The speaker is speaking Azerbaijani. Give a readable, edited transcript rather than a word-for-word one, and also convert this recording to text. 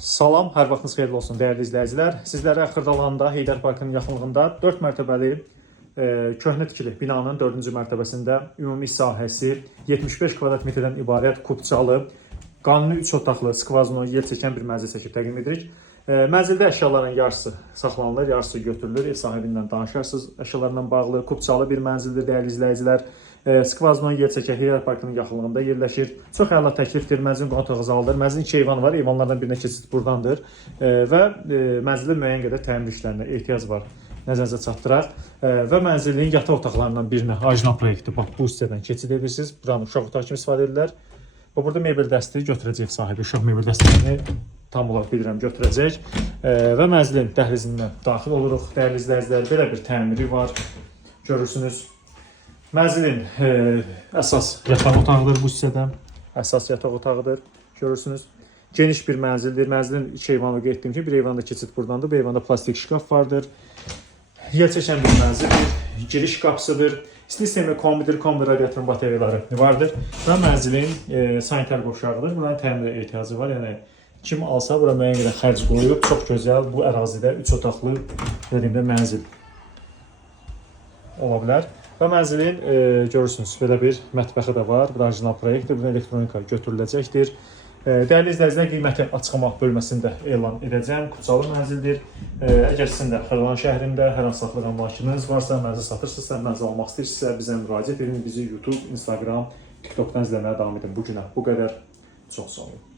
Salam, hər vaxtınız xeyirli olsun dəyərli izləyicilər. Sizlərə Xırdalanda, Heydər Parkının yaxınlığında 4 mərtəbəli köhnə tikili binanın 4-cü mərtəbəsində ümumi sahəsi 75 kvadrat metrdən ibarət kubçalı, qanuni 3 otaqlı, skvazno, yel çəkən bir mənzil çəkib təqdim edirik. Mənzildə əşyaların yarısı saxlanılır, yarısı götürülür. Ev sahibindən danışarsınız. Əşyalarla bağlı kubçalı bir mənzildir dəyərli izləyicilər. Skvazno yer çəkə Heydər Parkının yaxınlığında yerləşir. Çox əla təklifdir. Mənzilin qonaq otağı zalıdır. Mənzilin 2 eyvanı var. Eyvanlardan birinə keçid buradandır. Və mənzildə müəyyən qədər təmir işlərinə ehtiyac var. Nəzərinizə çatdıraq. Və mənzilin yataq otaqlarından birinə orijinal proyekti bax bu hissədən keçid edirsiniz. Buranı uşaq otağı kimi istifadə edirlər. Və burada mebel dəsti götürəcək sahibi. Uşaq mebel dəstini tam olaraq bilirəm götürəcək. Və mənzilin dəhlizindən daxil oluruq. Dəyərli izləyicilər, belə bir təmiri var. Görürsünüz. Mənzilin əsas yataq otağıdır bu hissədən. Əsas yataq otağıdır. Görürsünüz. Geniş bir mənzildir. Mənzilin 2 eyvanı qeyd etdiyim kimi, bir eyvanda keçid buradandır. Bir eyvanda plastik şkaf vardır. Yer çəkən bir mənzildir. Giriş qapısıdır. İsti sistemi kombidir, kombi radiatorun batareyaları vardır. Və mənzilin sanitar qovşağıdır. Buranın təmirə ehtiyacı var. Yəni kim alsa bura müəyyən qədər xərc qoyub, çox gözəl bu ərazidə 3 otaqlı dediyimdə mənzil ola bilər. Və mənzilin görürsünüz belə bir mətbəxi də var. Bu da orijinal proyektdir. Buradan elektronika götürüləcəkdir. Dəyərli izləyicilər, qiyməti açıqlama bölməsində elan edəcəm. Kubçalı mənzildir. Əgər sizin də Xırdalan şəhrində hər hansı saxlayan maşınınız varsa, mənzil satırsınızsa, mənzil almaq istəyirsinizsə, bizə müraciət edin. Bizi YouTube, Instagram, TikTokdan izləməyə davam edin. Bu günə bu qədər. Çox sağ olun.